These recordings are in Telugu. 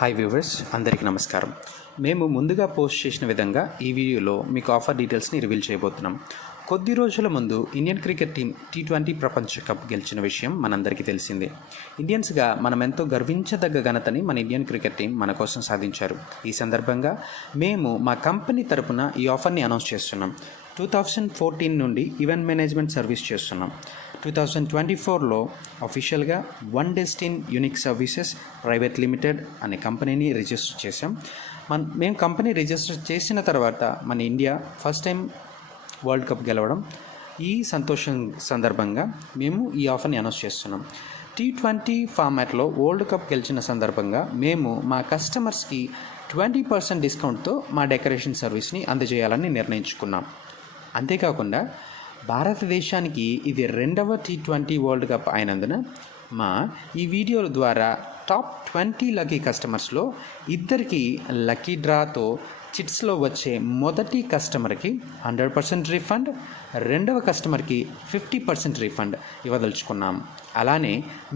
హాయ్ వ్యూవర్స్, అందరికీ నమస్కారం. మేము ముందుగా పోస్ట్ చేసిన విధంగా ఈ వీడియోలో మీకు ఆఫర్ డీటెయిల్స్ని రివీల్ చేయబోతున్నాం. కొద్ది రోజుల ముందు ఇండియన్ క్రికెట్ టీం T20 ప్రపంచ కప్ గెలిచిన విషయం మనందరికీ తెలిసిందే. ఇండియన్స్గా మనం ఎంతో గర్వించదగ్గ ఘనతని మన ఇండియన్ క్రికెట్ టీం మన కోసం సాధించారు. ఈ సందర్భంగా మేము మా కంపెనీ తరపున ఈ ఆఫర్ని అనౌన్స్ చేస్తున్నాం. 2014 నుండి ఈవెంట్ మేనేజ్మెంట్ సర్వీస్ చేస్తున్నాం. 2024లో అఫీషియల్గా One Destin Unique Services Private Limited అనే కంపెనీని రిజిస్టర్ చేసాం. మేము కంపెనీ రిజిస్టర్ చేసిన తర్వాత మన India first time world cup గెలవడం, ఈ సంతోషం సందర్భంగా మేము ఈ ఆఫర్ని అనౌన్స్ చేస్తున్నాం. T20 ఫార్మాట్లో వరల్డ్ కప్ గెలిచిన సందర్భంగా మేము మా కస్టమర్స్కి 20% డిస్కౌంట్తో మా డెకరేషన్ సర్వీస్ని అందజేయాలని నిర్ణయించుకున్నాం. అంతేకాకుండా భారతదేశానికి ఇది 2వ T20 వరల్డ్ కప్ అయినందున ఈ వీడియోల ద్వారా టాప్ 20 లక్కీ కస్టమర్స్లో ఇద్దరికి లక్కీ డ్రాతో చిట్స్లో వచ్చే మొదటి కస్టమర్కి 100% రీఫండ్, రెండవ కస్టమర్కి 50% రీఫండ్ ఇవ్వదలుచుకున్నాం. అలానే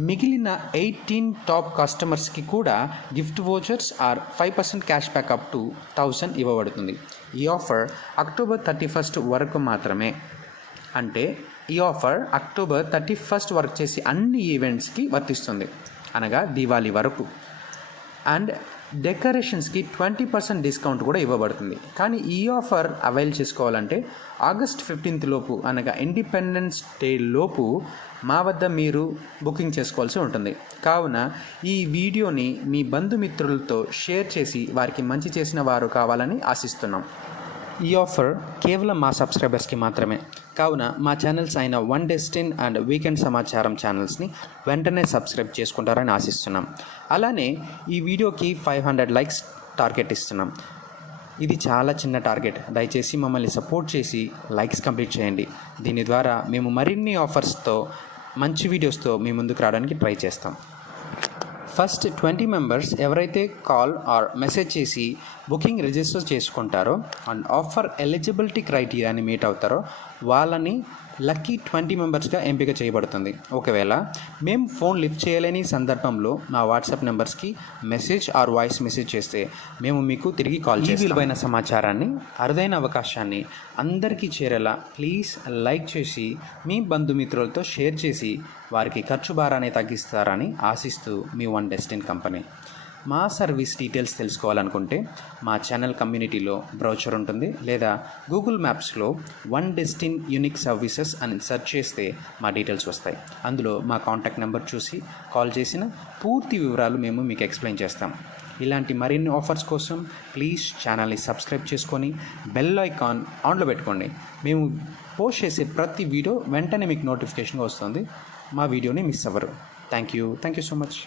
మిగిలిన 18 టాప్ కస్టమర్స్కి కూడా gift vouchers or 5% cash back up to 1000 ఇవ్వబడుతుంది. ఈ ఆఫర్ అక్టోబర్ 31 వరకు మాత్రమే. అంటే ఈ ఆఫర్ అక్టోబర్ 31 వరకు చేసి అన్ని ఈవెంట్స్కి వర్తిస్తుంది, అనగా దీవాళీ వరకు. అండ్ డెకరేషన్స్కి 20% డిస్కౌంట్ కూడా ఇవ్వబడుతుంది. కానీ ఈ ఆఫర్ అవైల్ చేసుకోవాలంటే ఆగస్ట్ 15 లోపు, అనగా ఇండిపెండెన్స్ డే లోపు మా వద్ద మీరు బుకింగ్ చేసుకోవాల్సి ఉంటుంది. కావున ఈ వీడియోని మీ బంధుమిత్రులతో షేర్ చేసి వారికి మంచి చేసిన వారు కావాలని ఆశిస్తున్నాం. ఈ ఆఫర్ కేవలం మా సబ్స్క్రైబర్స్కి మాత్రమే. కావున మా ఛానల్స్ అయిన వన్ డెస్టిన్ అండ్ వీకెండ్ సమాచారం ఛానల్స్ని వెంటనే సబ్స్క్రైబ్ చేసుకుంటారని ఆశిస్తున్నాం. అలానే ఈ వీడియోకి 500 లైక్స్ టార్గెట్ ఇస్తున్నాం. ఇది చాలా చిన్న టార్గెట్. దయచేసి మమ్మల్ని సపోర్ట్ చేసి లైక్స్ కంప్లీట్ చేయండి. దీని ద్వారా మేము మరిన్ని ఆఫర్స్తో మంచి వీడియోస్తో మీ ముందుకు రావడానికి ట్రై చేస్తాం. ఫస్ట్ 20 మెంబర్స్ ఎవరైతే కాల్ ఆర్ మెసేజ్ చేసి బుకింగ్ రిజిస్టర్ చేసుకుంటారో అండ్ ఆఫర్ ఎలిజిబిలిటీ క్రైటీరియాని మీట్ అవుతారో వాళ్ళని లక్కీ 20 మెంబర్స్గా ఎంపిక చేయబడుతుంది. ఒకవేళ మేము ఫోన్ లిఫ్ట్ చేయలేని సందర్భంలో మా వాట్సాప్ నెంబర్స్కి మెసేజ్ ఆర్ వాయిస్ మెసేజ్ చేస్తే మేము మీకు తిరిగి కాల్ చేస్తాం. ఈ విలువైన సమాచారాన్ని, అరుదైన అవకాశాన్ని అందరికీ చేరేలా ప్లీజ్ లైక్ చేసి మీ బంధుమిత్రులతో షేర్ చేసి వారికి ఖర్చు భారాన్ని తగ్గిస్తారని ఆశిస్తూ మీ వన్ డెస్టిన్ కంపెనీ. మా సర్వీస్ డీటెయిల్స్ తెలుసుకోవాలనుకుంటే మా ఛానల్ కమ్యూనిటీలో బ్రౌచర్ ఉంటుంది, లేదా Google మ్యాప్స్లో one Destin Unique services అని సెర్చ్ చేస్తే మా డీటెయిల్స్ వస్తాయి. అందులో మా కాంటాక్ట్ నెంబర్ చూసి కాల్ చేసిన పూర్తి వివరాలు మేము మీకు ఎక్స్ప్లెయిన్ చేస్తాం. ఇలాంటి మరిన్ని ఆఫర్స్ కోసం ప్లీజ్ ఛానల్ని సబ్స్క్రైబ్ చేసుకొని బెల్ ఐకాన్ ఆన్లో పెట్టుకోండి. మేము పోస్ట్ చేసే ప్రతి వీడియో వెంటనే మీకు నోటిఫికేషన్గా వస్తుంది. మా వీడియోని మిస్ అవ్వరు. Thank you so much.